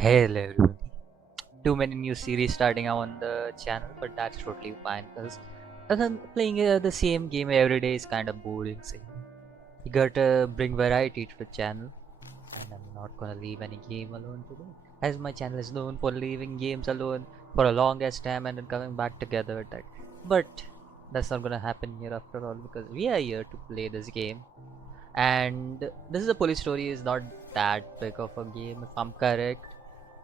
Hello everyone. Too many new series starting out on the channel, but that's totally fine because playing the same game every day is kind of boring. So you gotta bring variety to the channel, and I'm not gonna leave any game alone today. As my channel is known for leaving games alone for a longest time and then coming back together at that. But that's not gonna happen here after all because we are here to play this game. And this is a police story is not that big of a game if I'm correct.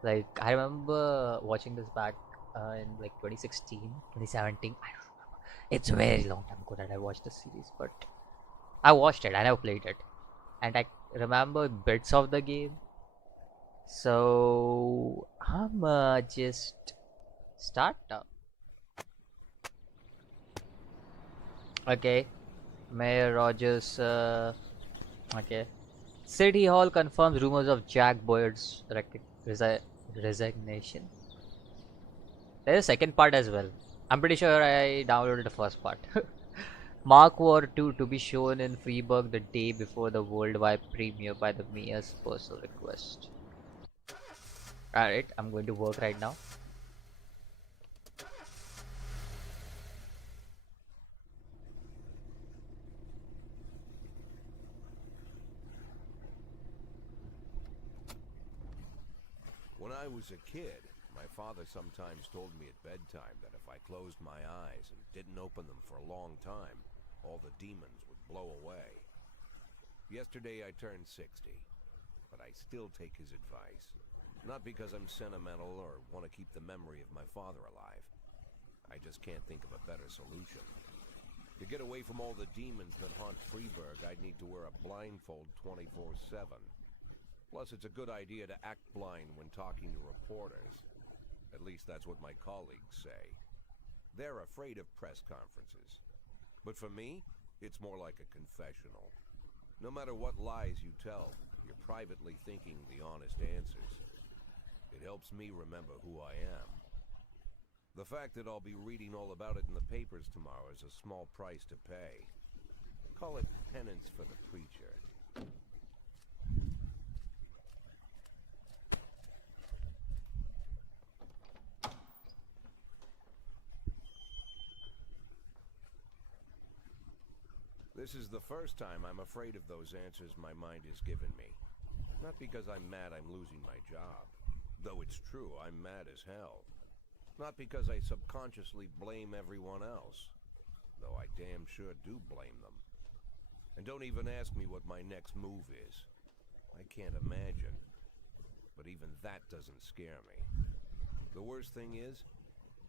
Like I remember watching this back in like 2016, 2017. I don't remember. It's a very long time ago that I watched this series, but I watched it. I never played it, and I remember bits of the game. So I'm just start now. Okay, Mayor Rogers. Okay, City Hall confirms rumors of Jack Boyd's resignation. There's a second part as well. I'm pretty sure I downloaded the first part. Mark War 2 to be shown in Freeburg the day before the worldwide premiere by the mayor's personal request. Alright, I'm going to work right now. When I was a kid, my father sometimes told me at bedtime that if I closed my eyes and didn't open them for a long time, all the demons would blow away. Yesterday I turned 60, but I still take his advice. Not because I'm sentimental or want to keep the memory of my father alive. I just can't think of a better solution. To get away from all the demons that haunt Freeburg, I'd need to wear a blindfold 24/7. Plus, it's a good idea to act blind when talking to reporters. At least that's what my colleagues say. They're afraid of press conferences. But for me, it's more like a confessional. No matter what lies you tell, you're privately thinking the honest answers. It helps me remember who I am. The fact that I'll be reading all about it in the papers tomorrow is a small price to pay. Call it penance for the preacher. This is the first time I'm afraid of those answers my mind has given me. Not because I'm mad I'm losing my job. Though it's true, I'm mad as hell. Not because I subconsciously blame everyone else. Though I damn sure do blame them. And don't even ask me what my next move is. I can't imagine. But even that doesn't scare me. The worst thing is,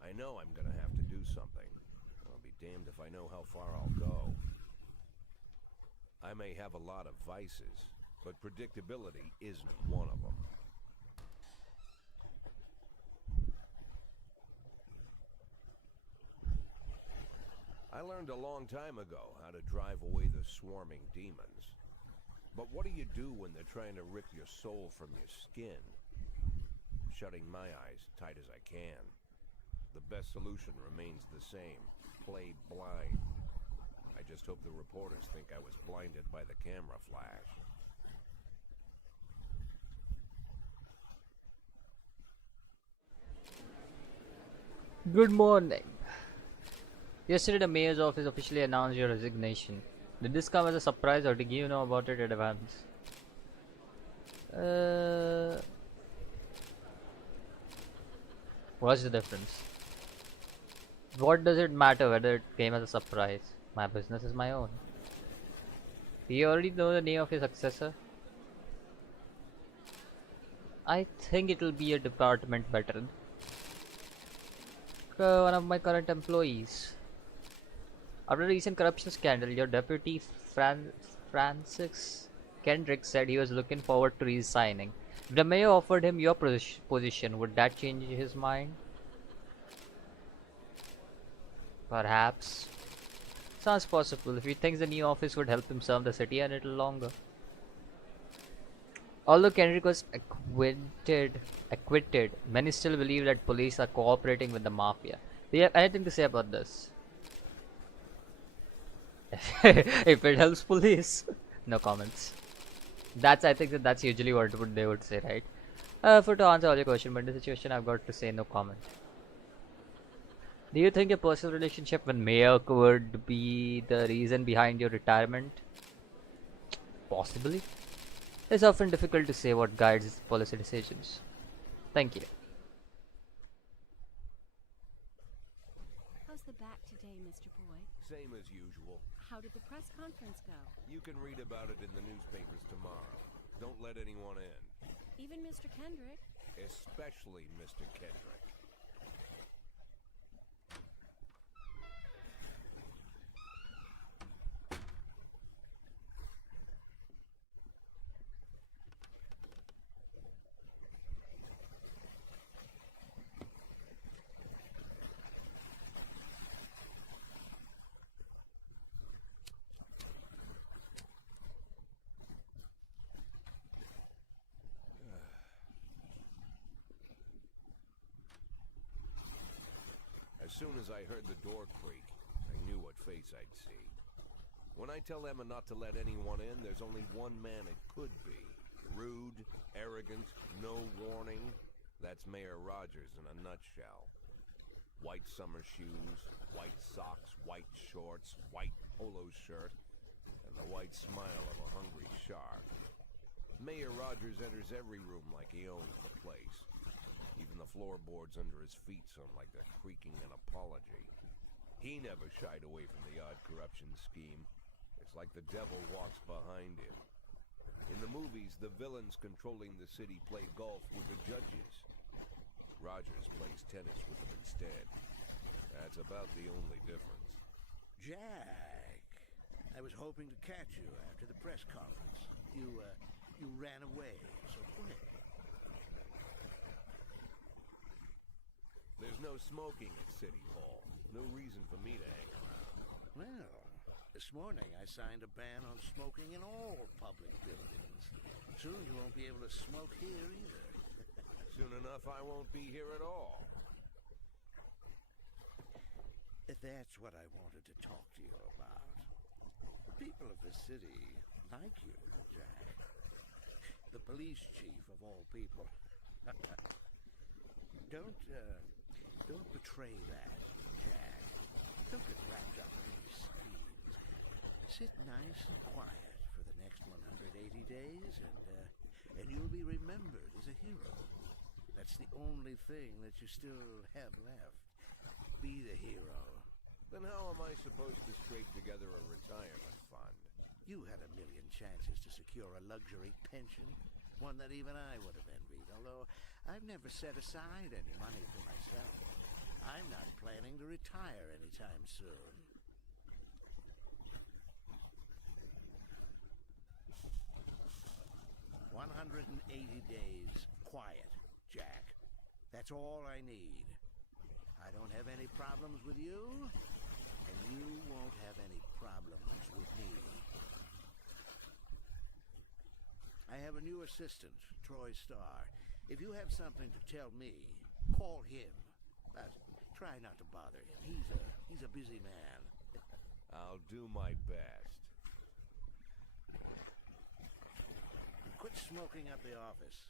I know I'm gonna have to do something. I'll be damned if I know how far I'll go. I may have a lot of vices, but predictability isn't one of them. I learned a long time ago how to drive away the swarming demons. But what do you do when they're trying to rip your soul from your skin? Shutting my eyes tight as I can. The best solution remains the same. Play blind. I just hope the reporters think I was blinded by the camera flash. Good morning. Yesterday the mayor's office officially announced your resignation. Did this come as a surprise or did you know about it in advance? What's the difference? What does it matter whether it came as a surprise? My business is my own. Do you already know the name of your successor? I think it will be a department veteran. One of my current employees. After a recent corruption scandal, your deputy Francis Kendrick said he was looking forward to resigning. If the mayor offered him your position, would that change his mind? Perhaps. Sounds possible if he thinks the new office would help him serve the city a little longer. Although Kendrick was acquitted, many still believe that police are cooperating with the mafia. Do you have anything to say about this? If it helps police, no comments. I think that's usually what they would say, right? For to answer all your question, but in the situation I've got to say no comment. Do you think a personal relationship with Mayor would be the reason behind your retirement? Possibly. It's often difficult to say what guides policy decisions. Thank you. How's the back today, Mr. Boy? Same as usual. How did the press conference go? You can read about it in the newspapers tomorrow. Don't let anyone in. Even Mr. Kendrick? Especially Mr. Kendrick. As soon as I heard the door creak, I knew what face I'd see. When I tell Emma not to let anyone in, there's only one man it could be. Rude, arrogant, no warning. That's Mayor Rogers in a nutshell. White summer shoes, white socks, white shorts, white polo shirt, and the white smile of a hungry shark. Mayor Rogers enters every room like he owns the place. Even the floorboards under his feet sound like they're creaking an apology. He never shied away from the odd corruption scheme. It's like the devil walks behind him. In the movies, the villains controlling the city play golf with the judges. Rogers plays tennis with them instead. That's about the only difference. Jack, I was hoping to catch you after the press conference. You ran away so quick. There's no smoking at City Hall. No reason for me to hang around. Well, this morning I signed a ban on smoking in all public buildings. Soon you won't be able to smoke here either. Soon enough, I won't be here at all. That's what I wanted to talk to you about. People of the city like you, Jack. The police chief of all people. Don't betray that, Jack. Don't get wrapped up in these schemes. Sit nice and quiet for the next 180 days, and you'll be remembered as a hero. That's the only thing that you still have left. Be the hero. Then how am I supposed to scrape together a retirement fund? You had a million chances to secure a luxury pension, one that even I would have envied, although I've never set aside any money for myself. I'm not planning to retire anytime soon. "180 days quiet, Jack. That's all I need. I don't have any problems with you, and you won't have any problems with me. I have a new assistant, Troy Starr. If you have something to tell me, call him. But try not to bother him. He's a busy man. I'll do my best. And quit smoking up the office.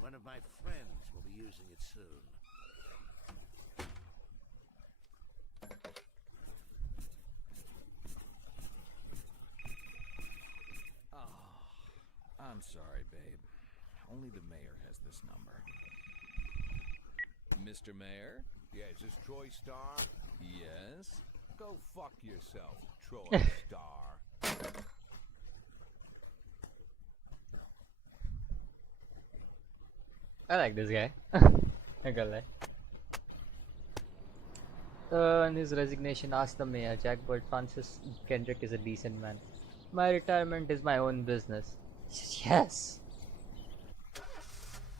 One of my friends will be using it soon. I'm sorry, babe. Only the mayor has this number. Mr. Mayor? Yeah, is this Troy Starr? Yes? Go fuck yourself, Troy Starr. I like this guy. I got lie. In his resignation, asked the mayor, Jack, but Francis Kendrick is a decent man. My retirement is my own business. Yes.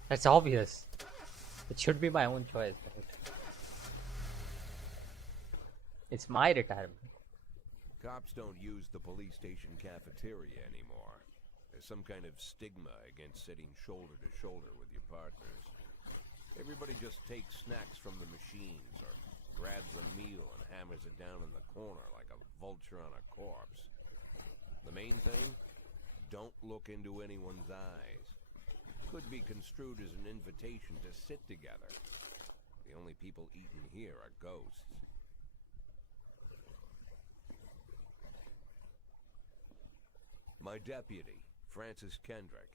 That's obvious. It should be my own choice, right? It's my retirement. Cops don't use the police station cafeteria anymore. There's some kind of stigma against sitting shoulder to shoulder with your partners. Everybody just takes snacks from the machines or grabs a meal and hammers it down in the corner like a vulture on a corpse. The main thing? Don't look into anyone's eyes. Could be construed as an invitation to sit together. The only people eaten here are ghosts. My deputy, Francis Kendrick.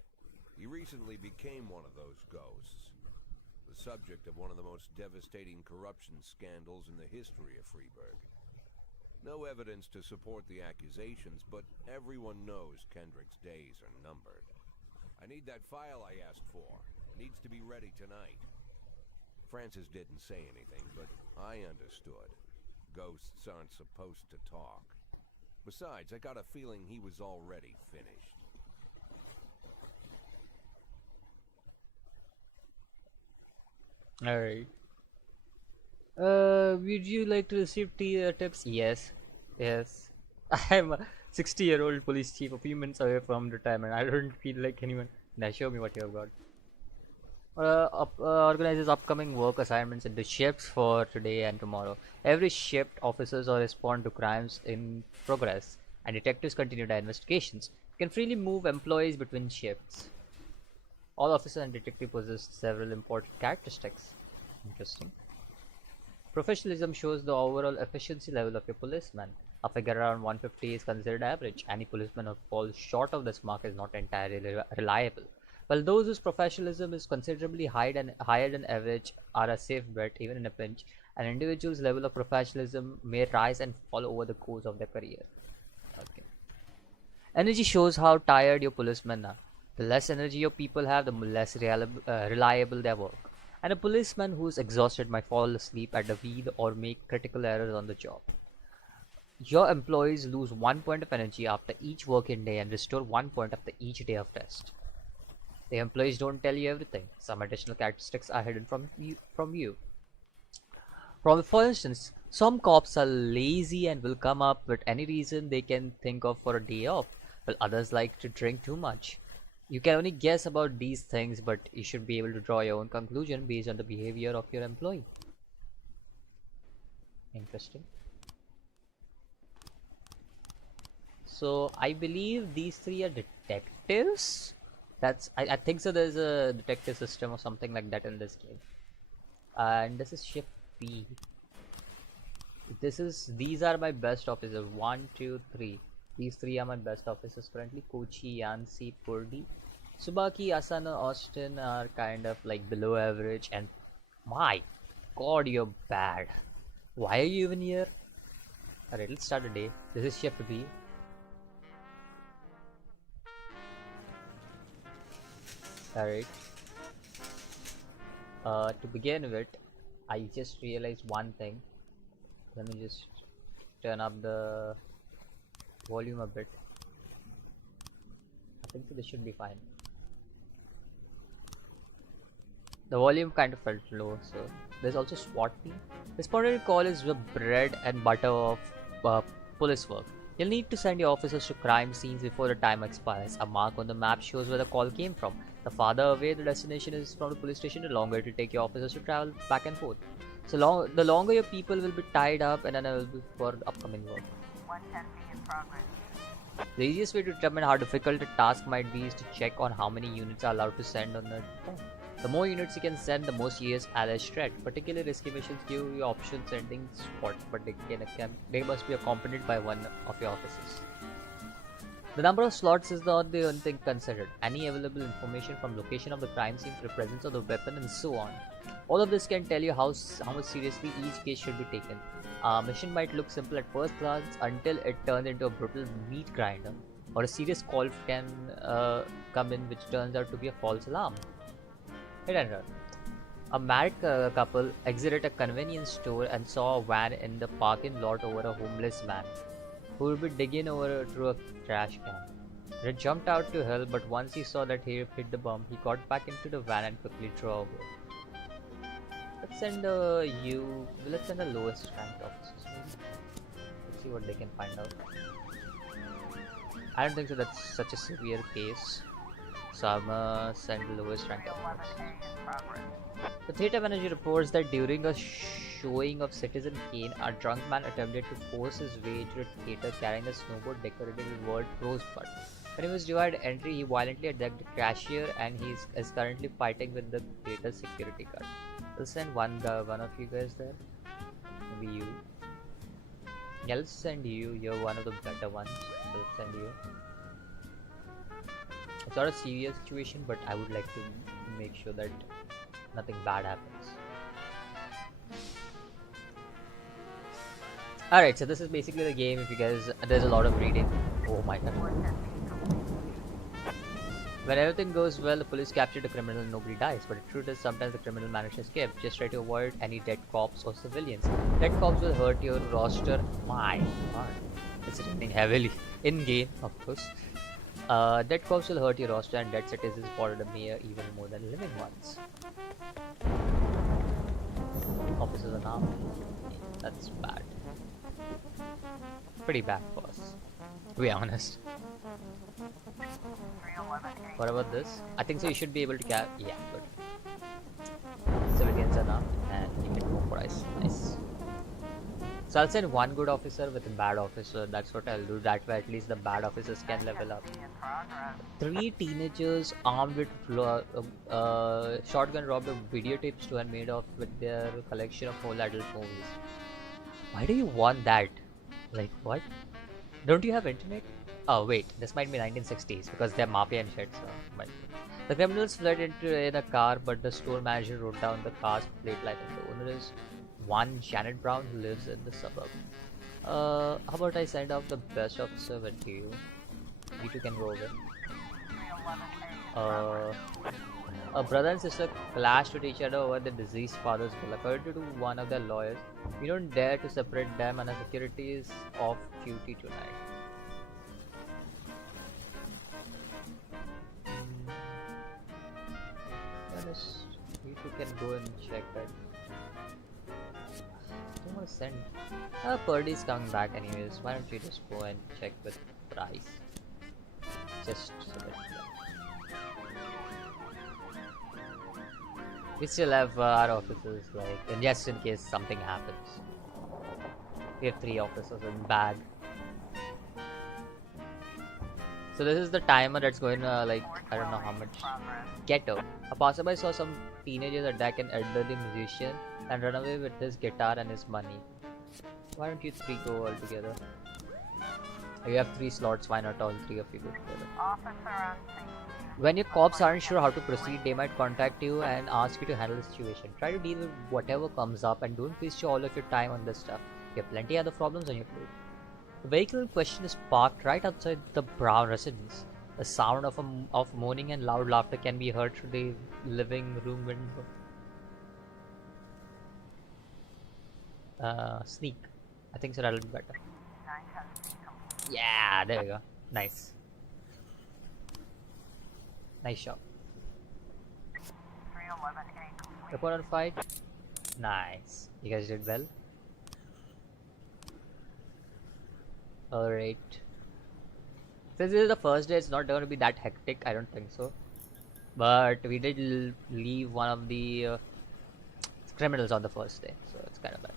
He recently became one of those ghosts. The subject of one of the most devastating corruption scandals in the history of Freeburg. No evidence to support the accusations, but everyone knows Kendrick's days are numbered. I need that file I asked for. It needs to be ready tonight. Francis didn't say anything, but I understood. Ghosts aren't supposed to talk. Besides, I got a feeling he was already finished. Alright. Would you like to receive tips? Yes. Yes. I'm a 60-year-old police chief a few minutes away from retirement. I don't feel like anyone. Now show me what you have got. Organizes upcoming work assignments into shifts for today and tomorrow. Every shift, officers will respond to crimes in progress, and detectives continue their investigations. You can freely move employees between shifts. All officers and detectives possess several important characteristics. Interesting. Professionalism shows the overall efficiency level of your policeman. A figure around 150 is considered average. Any policeman who falls short of this mark is not entirely reliable. While those whose professionalism is considerably higher than average are a safe bet even in a pinch, an individual's level of professionalism may rise and fall over the course of their career. Okay. Energy shows how tired your policemen are. The less energy your people have, the less reliable their work. And a policeman who is exhausted might fall asleep at the wheel or make critical errors on the job. Your employees lose 1 point of energy after each working day and restore 1 point after each day of rest. The employees don't tell you everything. Some additional characteristics are hidden from you. For instance, some cops are lazy and will come up with any reason they can think of for a day off, while others like to drink too much. You can only guess about these things, but you should be able to draw your own conclusion based on the behavior of your employee. Interesting. So I believe these three are detectives. I think so. There's a detective system or something like that in this game. And this is shift B. These are my best officers. 1, 2, 3. These three are my best officers currently. Kochi, Yansi, Purdy. Subaki, Asana, Austin are kind of like below average, and my god, you're bad. Why are you even here? Alright, let's start the day. This is shift B. Alright. To begin with, I just realized one thing. Let me just turn up the volume a bit. I think this should be fine. The volume kind of felt low, so there's also SWAT team. This point call is the bread and butter of police work. You'll need to send your officers to crime scenes before the time expires. A mark on the map shows where the call came from. The farther away the destination is from the police station, the longer it will take your officers to travel back and forth. So the longer your people will be tied up and unavailable for the upcoming work. 110 in progress. The easiest way to determine how difficult a task might be is to check on how many units are allowed to send on the phone. The more units you can send, the more serious alleged threat. Particularly risky missions give you option sending SWAT, but they must be accompanied by one of your officers. The number of slots is not the only thing considered. Any available information from location of the crime scene to the presence of the weapon and so on. All of this can tell you how much seriously each case should be taken. A mission might look simple at first glance until it turns into a brutal meat grinder, or a serious call can come in which turns out to be a false alarm. Hit and run. A married couple exited a convenience store and saw a van in the parking lot over a homeless man who would be digging over through a trash can. He jumped out to help, but once he saw that he hit the bump, he got back into the van and quickly drove away. Let's send the lowest ranked officers. Let's see what they can find out. I don't think so that's such a severe case. So I'm gonna send the lowest ranked officers. 11A in progress. The theatre manager reports that during a showing of Citizen Kane, a drunk man attempted to force his way into the theatre carrying a snowboard decorated with word Rosebud. When he was denied entry, he violently attacked the cashier, and is currently fighting with the greater security guard. We'll send one of you guys there. Maybe you. Yeah, let's send you. You're one of the better ones. So let's send you. It's not a serious situation, but I would like to make sure that nothing bad happens. Alright, so this is basically the game. If you guys, there's a lot of reading. Oh my god. When everything goes well, the police capture the criminal and nobody dies. But the truth is, sometimes the criminal manages to escape. Just try to avoid any dead cops or civilians. Dead cops will hurt your roster. My god. It's raining heavily. In game, of course. Dead cops will hurt your roster, and dead citizens bother the mayor even more than living ones. Officers are now. That's bad. Pretty bad for us, to be honest. What about this? I think so. You should be able to yeah, good. Civilians are now, and you get more price. Nice. So I'll send one good officer with a bad officer. That's what I'll do. That way, at least the bad officers can level up. 3 teenagers armed with shotgun robbed a videotape store and made off with their collection of whole adult movies. Why do you want that? Like what? Don't you have internet? Oh wait, this might be 1960s because they're mafia and shit. So, but the criminals fled in a car, but the store manager wrote down the car's plate license. The owner is one Janet Brown who lives in the suburb. How about I send off the best officer with you? You two can go over. A brother and sister clashed with each other over the deceased father's will. According to one of their lawyers, we don't dare to separate them, and our security is off duty tonight. You two can go and check that. I don't want to send. Purdy's coming back anyways. Why don't you just go and check with Bryce? Just so that. We still have our officers, like, and just in case something happens. We have 3 officers in bag. So this is the timer that's going like, I don't know how much. Ghetto. A passerby saw some teenagers attack an elderly musician and run away with his guitar and his money. Why don't you 3 go all together? You have 3 slots, why not all 3 of you go together? When your cops aren't sure how to proceed, they might contact you and ask you to handle the situation. Try to deal with whatever comes up and don't waste all of your time on this stuff. You have plenty of other problems on your plate. The vehicle in question is parked right outside the Brown residence. The sound of moaning and loud laughter can be heard through the living room window. Sneak. I think so that'll be better. Yeah, there we go. Nice. Nice shot. Report on fight. Nice. You guys did well. Alright. Since this is the first day, it's not going to be that hectic. I don't think so. But we did leave one of the criminals on the first day, so it's kind of bad.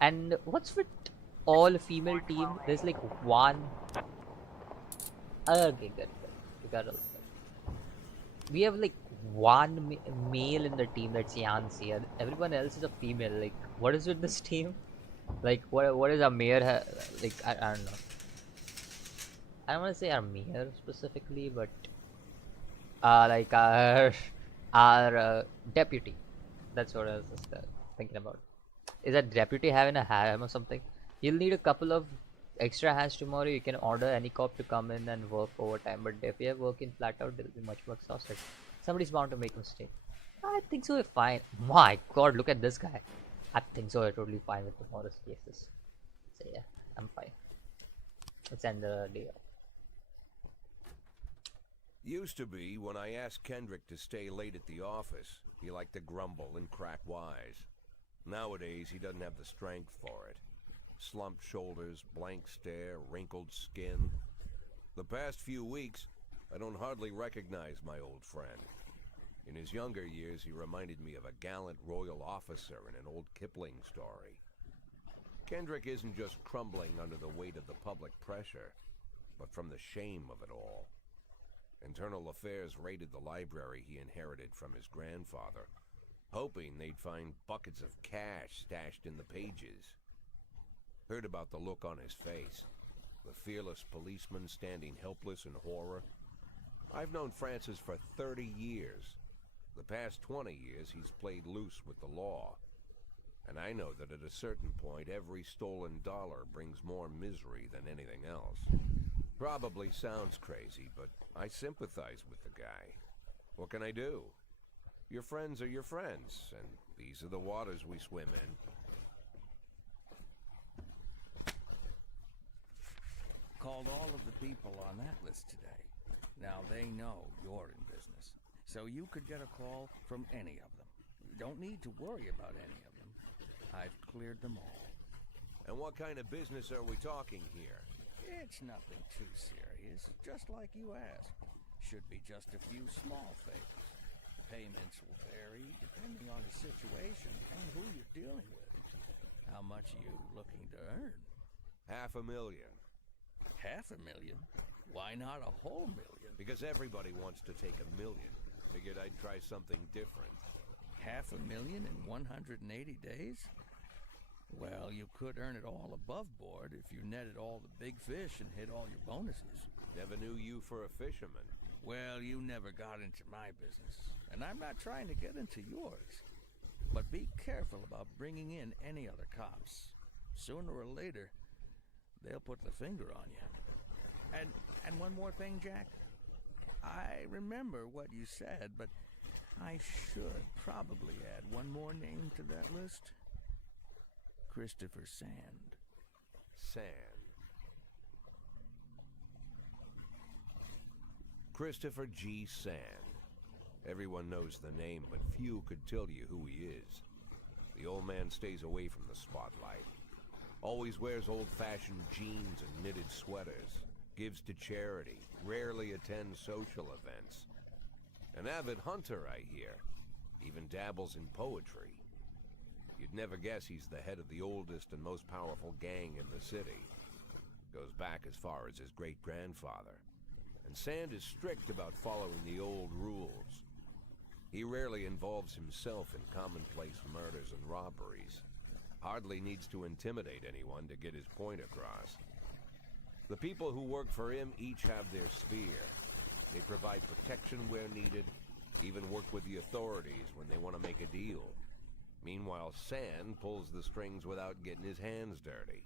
And what's with all female team? There's like one. Okay, good. We got all. We have like one male in the team, that's Yancy, and everyone else is a female. Like, what is with this team? Like, what is our mayor like? I don't know. I don't want to say our mayor specifically, but like our deputy. That's what I was just thinking about. Is that deputy having a harem or something? You'll need a couple of extra hands tomorrow. You can order any cop to come in and work overtime, but if you have working flat out, they'll be much more exhausted. Somebody's bound to make a mistake. I think so we're fine. My god, look at this guy. I think so we're totally fine with tomorrow's cases. So yeah, I'm fine. Let's end the day off. Used to be when I asked Kendrick to stay late at the office, he liked to grumble and crack wise. Nowadays, he doesn't have the strength for it. Slumped shoulders, blank stare, wrinkled skin. The past few weeks, I don't hardly recognize my old friend. In his younger years, he reminded me of a gallant royal officer in an old Kipling story. Kendrick isn't just crumbling under the weight of the public pressure, but from the shame of it all. Internal Affairs raided the library he inherited from his grandfather, hoping they'd find buckets of cash stashed in the pages. Heard about the look on his face, the fearless policeman standing helpless in horror. I've known Francis for 30 years. The past 20 years he's played loose with the law. And I know that at a certain point every stolen dollar brings more misery than anything else. Probably sounds crazy, but I sympathize with the guy. What can I do? Your friends are your friends, and these are the waters we swim in. Called all of the people on that list today. Now they know you're in business, so you could get a call from any of them. You don't need to worry about any of them. I've cleared them all. And what kind of business are we talking here? It's nothing too serious, just like you asked. Should be just a few small favors. Payments will vary depending on the situation and who you're dealing with. How much are you looking to earn? $500,000. $500,000? Why not a whole million? Because everybody wants to take $1 million. Figured I'd try something different. $500,000 in 180 days? Well, you could earn it all above board if you netted all the big fish and hit all your bonuses. Never knew you for a fisherman. Well, you never got into my business, and I'm not trying to get into yours. But be careful about bringing in any other cops. Sooner or later, they'll put the finger on you. And one more thing, Jack. I remember what you said, but I should probably add one more name to that list. Christopher Sand. Sand. Christopher G. Sand. Everyone knows the name, but few could tell you who he is. The old man stays away from the spotlight. Always wears old-fashioned jeans and knitted sweaters. Gives to charity. Rarely attends social events. An avid hunter, I hear. Even dabbles in poetry. You'd never guess he's the head of the oldest and most powerful gang in the city. Goes back as far as his great-grandfather. And Sand is strict about following the old rules. He rarely involves himself in commonplace murders and robberies. Hardly needs to intimidate anyone to get his point across. The people who work for him each have their sphere. They provide protection where needed, even work with the authorities when they want to make a deal. Meanwhile, Sand pulls the strings without getting his hands dirty.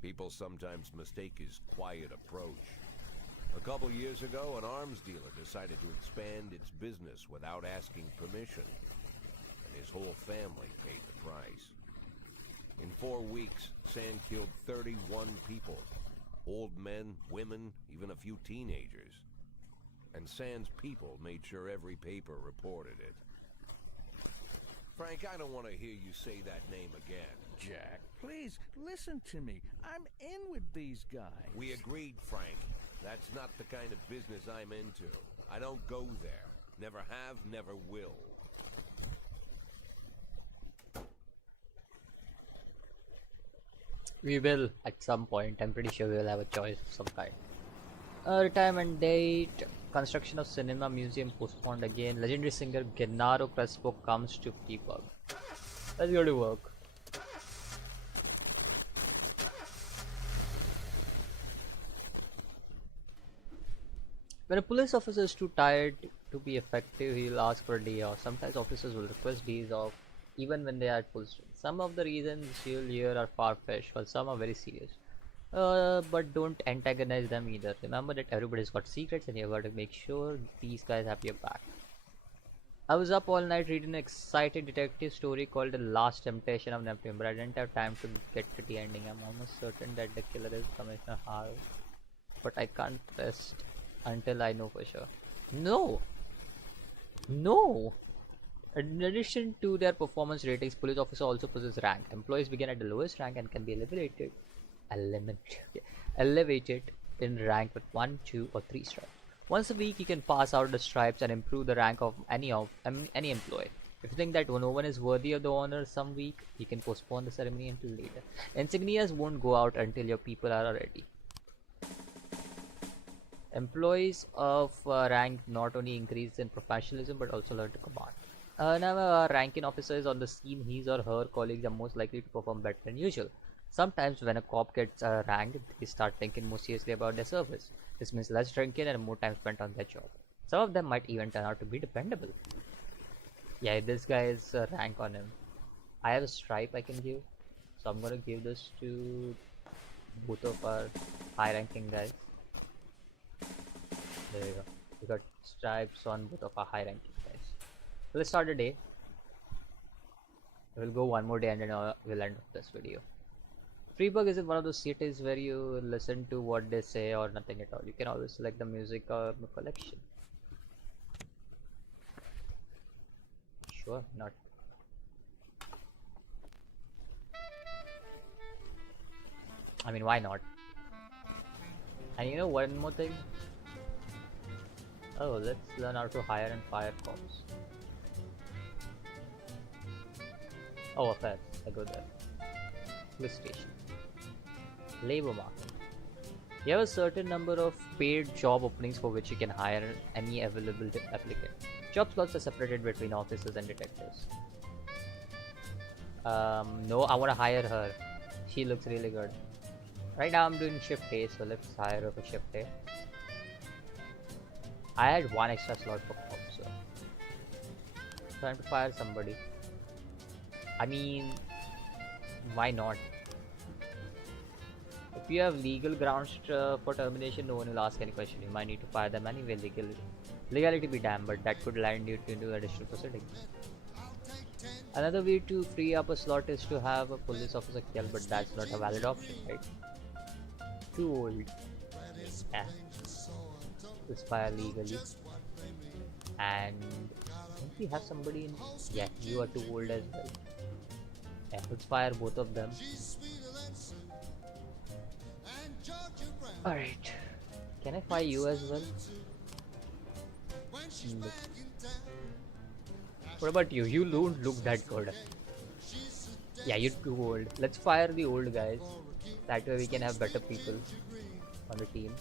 People sometimes mistake his quiet approach. A couple years ago, an arms dealer decided to expand its business without asking permission, and his whole family paid the price. In 4 weeks, Sand killed 31 people. Old men, women, even a few teenagers. And Sand's people made sure every paper reported it. Frank, I don't want to hear you say that name again. Jack, please, listen to me. I'm in with these guys. We agreed, Frank. That's not the kind of business I'm into. I don't go there. Never have, never will. We will at some point. I'm pretty sure we will have a choice of some kind. Retirement date. Construction of cinema museum postponed again. Legendary singer Gennaro Crespo comes to Freeburg. Let's go to work. When a police officer is too tired to be effective, he'll ask for a day off. Sometimes officers will request days off even when they are at full strength. Some of the reasons you'll hear are far-fetched, while some are very serious. But don't antagonize them either. Remember that everybody's got secrets and you've got to make sure these guys have your back. I was up all night reading an exciting detective story called The Last Temptation of Neptune, but I didn't have time to get to the ending. I'm almost certain that the killer is Commissioner Harrow, but I can't rest until I know for sure. No! No! In addition to their performance ratings, police officers also possess rank. Employees begin at the lowest rank and can be elevated in rank with 1, 2, or 3 stripes. Once a week, you can pass out the stripes and improve the rank of any employee. If you think that no one is worthy of the honor some week, you can postpone the ceremony until later. Insignias won't go out until your people are ready. Employees of rank not only increase in professionalism but also learn to command. Now, a ranking officer is on the scene, his or her colleagues are most likely to perform better than usual. Sometimes, when a cop gets ranked, they start thinking more seriously about their service. This means less drinking and more time spent on their job. Some of them might even turn out to be dependable. Yeah, this guy is rank on him. I have a stripe I can give, so I'm gonna give this to both of our high ranking guys. There you go. We got stripes on both of our high ranking guys. So let's start the day. We'll go one more day and then we'll end this video. Freeburg is one of those cities where you listen to what they say or nothing at all. You can always select the music or the collection. Sure, not. I mean, why not? And you know one more thing? Oh, let's learn how to hire and fire cops. Oh, affairs. I go there. Police station. Labor market. You have a certain number of paid job openings for which you can hire any available applicant. Job slots are separated between officers and detectives. No, I want to hire her. She looks really good. Right now I'm doing shift A, so let's hire her for shift A. I had one extra slot for cops, so trying to fire somebody. I mean, why not? If you have legal grounds for termination, no one will ask any question. You might need to fire them anyway legally. Legality be damned, but that could land you into additional proceedings. Another way to free up a slot is to have a police officer killed, but that's not a valid option, right? Too old. Yeah. Let's fire legally. And don't we have somebody in? Yeah, you are too old as well. Yeah, let's fire both of them. Alright. Can I fire you as well? No. What about you? You don't look that good. Yeah, you're too old. Let's fire the old guys. That way we can have better people on the team.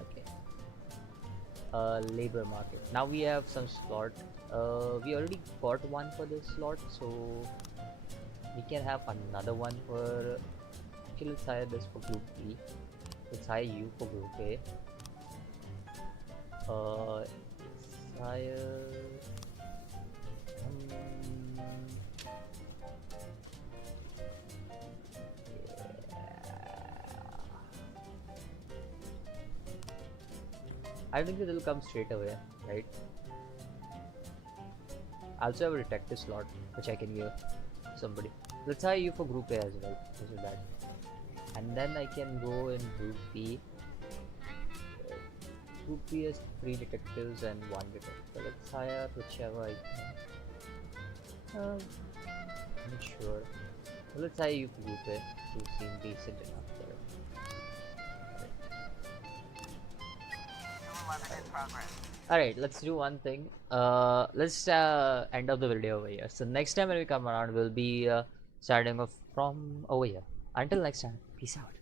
Okay. Labor market. Now we have some slot. We already got one for this slot, so we can have another one for. Actually, let's hire this for group B. Let's hire you for group A. Let's hire. I think it will come straight away, right? I also have a detective slot which I can give somebody. Let's hire you for group A as well. This is that. And then I can go in group B. Group B has 3 detectives and 1 detective. So let's hire whichever I can. I'm not sure. Well, let's hire you for group A. You seem decent enough for it. Alright, let's do one thing. Let's end of the video over here. So next time when we come around, we'll be starting off from over here. Until next time, peace out.